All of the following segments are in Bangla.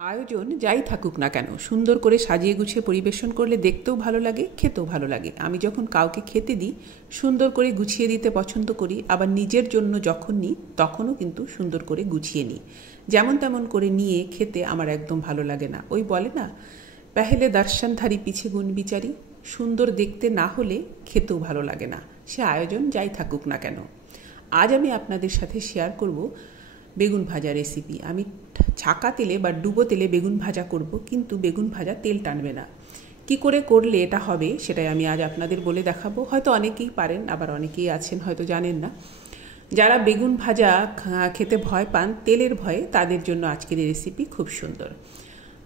আয়োজন যাই থাকুক না কেন সুন্দর করে সাজিয়ে গুছিয়ে পরিবেশন করলে দেখতেও ভালো লাগে, খেতেও ভালো লাগে। আমি যখন কাউকে খেতে দিই সুন্দর করে গুছিয়ে দিতে পছন্দ করি, আবার নিজের জন্য যখন নিই তখনও কিন্তু সুন্দর করে গুছিয়ে নিই। যেমন তেমন করে নিয়ে খেতে আমার একদম ভালো লাগে না। ওই বলে না, পেহেলে দর্শনধারী পিছে গুণ বিচারি। সুন্দর দেখতে না হলে খেতেও ভালো লাগে না, সে আয়োজন যাই থাকুক না কেন। আজ আমি আপনাদের সাথে শেয়ার করব বেগুন ভাজা রেসিপি। আমি ছাকা তেলে বা ডুবো তেলে বেগুন ভাজা করব, কিন্তু বেগুন ভাজা তেল টানবে না। কি করে করলে এটা হবে সেটাই আমি আজ আপনাদের বলে দেখাবো। হয়তো অনেকেই পারেন, আবার অনেকেই আছেন হয়তো জানেন না। যারা বেগুন ভাজা খেতে ভয় পান তেলের ভয়ে, তাদের জন্য আজকের এই রেসিপি খুব সুন্দর।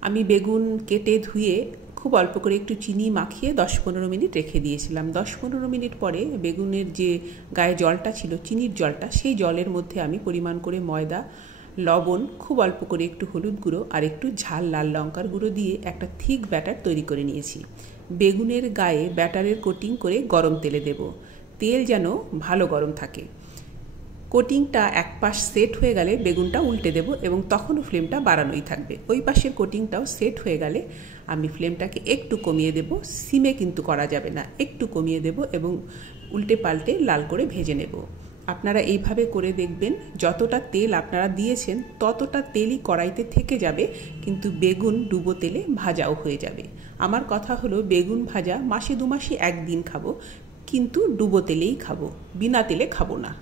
আমি বেগুন কেটে ধুয়ে খুব অল্প করে একটু চিনি মাখিয়ে 10-15 মিনিট রেখে দিয়েছিলাম। 10-15 মিনিট পরে বেগুনের যে গায়ে জলটা ছিল, চিনির জলটা, সেই জলের মধ্যে আমি পরিমাণ করে ময়দা, লবণ, খুব অল্প করে একটু হলুদ গুঁড়ো আর একটু ঝাল লাল লঙ্কার গুঁড়ো দিয়ে একটা থিক ব্যাটার তৈরি করে নিয়েছি। বেগুনের গায়ে ব্যাটারের কোটিং করে গরম তেলে দেব। তেল যেন ভালো গরম থাকে। কোটিংটা এক পাশ সেট হয়ে গেলে বেগুনটা উল্টে দেব এবং তখনও ফ্লেমটা বাড়ানোই থাকবে। ওই পাশের কোটিংটাও সেট হয়ে গেলে আমি ফ্লেমটাকে একটু কমিয়ে দেব। সিমে কিন্তু করা যাবে না, একটু কমিয়ে দেব এবং উল্টে পাল্টে লাল করে ভেজে নেব। আপনারা এইভাবে করে দেখবেন, যতটা তেল আপনারা দিয়েছেন ততটা তেলই কড়াইতে থেকে যাবে, কিন্তু বেগুন ডুবো তেলে ভাজাও হয়ে যাবে। আমার কথা হলো, বেগুন ভাজা মাসে 2 মাসে একদিন খাবো, কিন্তু ডুবো তেলেই খাবো, বিনা তেলে খাবো না।